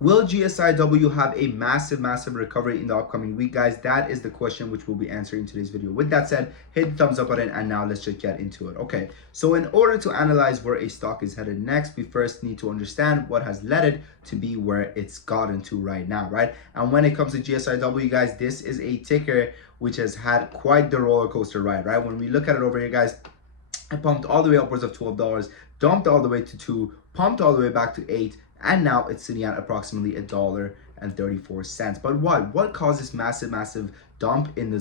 Will GSIW have a massive recovery in the upcoming week, guys? That is the question which we'll be answering in today's video. With that said, hit the thumbs up button, and now let's just get into it. Okay, so in order to analyze where a stock is headed next, we first need to understand what has led it to be where it's gotten to right now, right? And when it comes to GSIW, guys, this is a ticker which has had quite the roller coaster ride, right? When we look at it over here, guys, it pumped all the way upwards of $12, dumped all the way to 2, pumped all the way back to 8, and now it's sitting at approximately $1.34. But what caused this massive dump in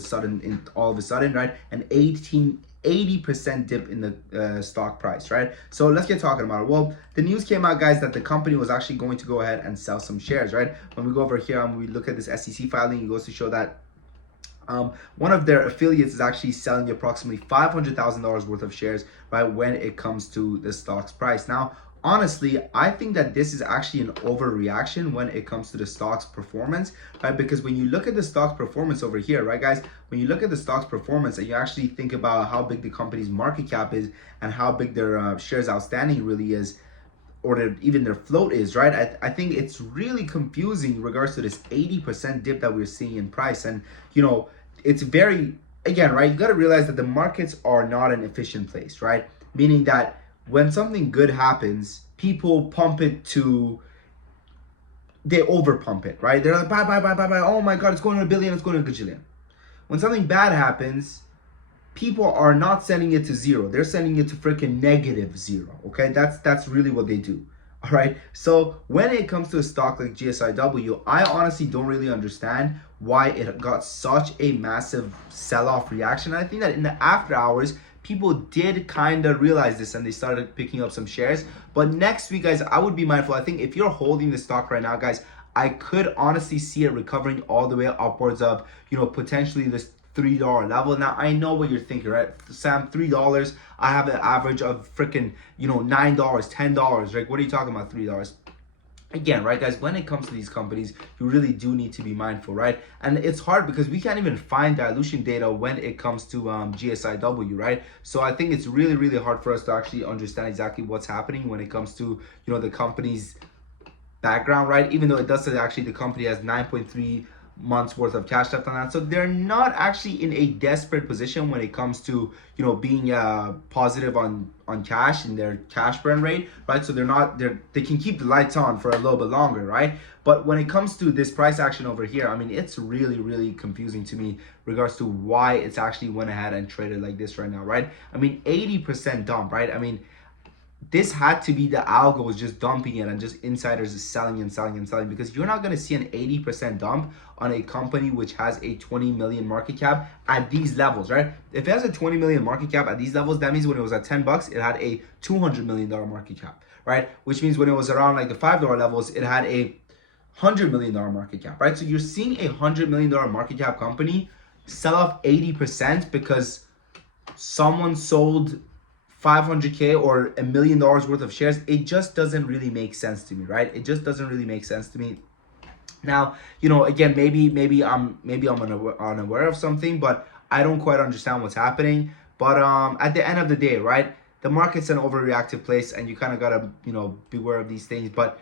all of a sudden, right? An 80% dip in the stock price, right? So let's get talking about it. Well, the news came out, guys, that the company was actually going to go ahead and sell some shares, right? When we go over here and we look at this SEC filing, it goes to show that one of their affiliates is actually selling approximately $500,000 worth of shares, right, when it comes to the stock's price. Now, honestly, I think that this is actually an overreaction when it comes to the stock's performance, right? Because when you look at the stock's performance over here, right, guys, when you look at the stock's performance and you actually think about how big the company's market cap is and how big their shares outstanding really is, or even their float is, right? I think it's really confusing in regards to this 80% dip that we're seeing in price. And, you know, it's very, again, right, you got to realize that the markets are not an efficient place, right? Meaning that when something good happens, people pump it to, they over pump it, right? They're like, buy. Oh my God, it's going to a billion, it's going to a gajillion. When something bad happens, people are not sending it to zero. They're sending it to freaking -0. Okay, that's really what they do. All right. So when it comes to a stock like GSIW, I honestly don't really understand why it got such a massive sell-off reaction. I think that in the after hours, people did kind of realize this and they started picking up some shares. But next week, guys, I would be mindful. I think if you're holding the stock right now, guys, I could honestly see it recovering all the way upwards of, you know, potentially this $3 level. Now, I know what you're thinking, right? Sam, $3, I have an average of freaking, you know, $9, $10, right? What are you talking about, $3? Again, right, guys, when it comes to these companies, you really do need to be mindful, right? And it's hard because we can't even find dilution data when it comes to GSIW, right? So I think it's really hard for us to actually understand exactly what's happening when it comes to, you know, the company's background, right? Even though it does say actually the company has 9.3 months worth of cash left on that, so they're not actually in a desperate position when it comes to, you know, being positive on cash in their cash burn rate, right? So they can keep the lights on for a little bit longer, right? But when it comes to this price action over here, I mean, it's really confusing to me regards to why it's actually went ahead and traded like this right now, right? I mean, 80% dump, right? I mean, this had to be the algo was just dumping it and just insiders is selling because you're not going to see an 80% dump on a company which has a 20 million market cap at these levels, right? If it has a 20 million market cap at these levels, that means when it was at $10, it had a $200 million market cap, right? Which means when it was around like the $5 levels, it had a $100 million market cap, right? So you're seeing a $100 million market cap company sell off 80% because someone sold 500K or $1 million worth of shares. It just doesn't really make sense to me, right? It just doesn't really make sense to me. Now, you know, again, maybe I'm unaware of something, but I don't quite understand what's happening. But at the end of the day, right, the market's an overreactive place, and you kind of gotta, you know, beware of these things. But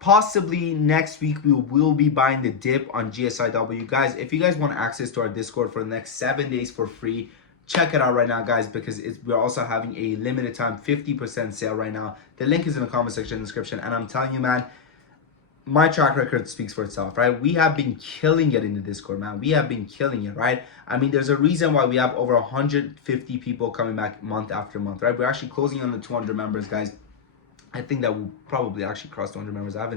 possibly next week we will be buying the dip on GSIW, guys. If you guys want access to our Discord for the next 7 days for free, check it out right now, guys, because we're also having a limited time 50% sale right now. The link is in the comment section description, and I'm telling you, man, my track record speaks for itself, right? We have been killing it in the Discord, man. We have been killing it, right? I mean, there's a reason why we have over 150 people coming back month after month, right? We're actually closing on the 200 members, guys. I think that we'll probably actually cross 200 members. I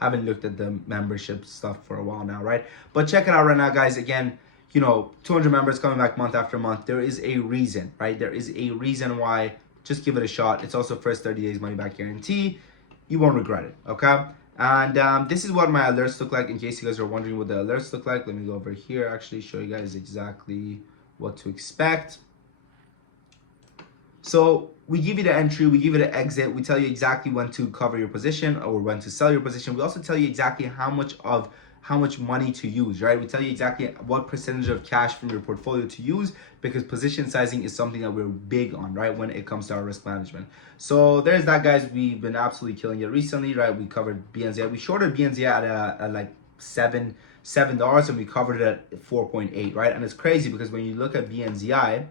haven't looked at the membership stuff for a while now, right? But check it out right now, guys. Again, you know, 200 members coming back month after month. There is a reason, right? There is a reason why. Just give it a shot. It's also first 30 days money back guarantee. You won't regret it, okay? And this is what my alerts look like in case you guys are wondering what the alerts look like. Let me go over here, actually show you guys exactly what to expect. So we give you the entry, we give you the exit, we tell you exactly when to cover your position or when to sell your position. We also tell you exactly how much money to use, right? We tell you exactly what percentage of cash from your portfolio to use, because position sizing is something that we're big on, right, when it comes to our risk management. So there's that, guys. We've been absolutely killing it recently, right? We covered BNZ. We shorted BNZ at like $7, and we covered it at 4.8, right? And it's crazy because when you look at BNZI,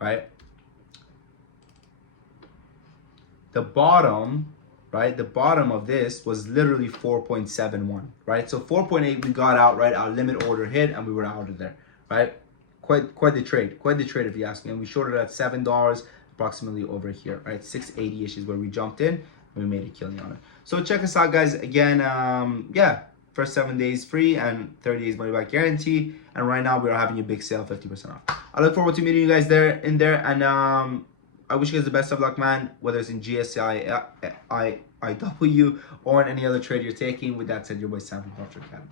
right, the bottom, right, the bottom of this was literally 4.71, right? So 4.8 we got out, right? Our limit order hit and we were out of there, right? Quite the trade if you ask me. And we shorted at $7 approximately over here, right? 680-ish is where we jumped in and we made a killing on it. So check us out, guys. Again, yeah, first 7 days free and 30 days money back guarantee. And right now we are having a big sale, 50% off. I look forward to meeting you guys there, and I wish you guys the best of luck, man, whether it's in GSI, IW, or in any other trade you're taking. With that said, your boy Sam from Profit Academy.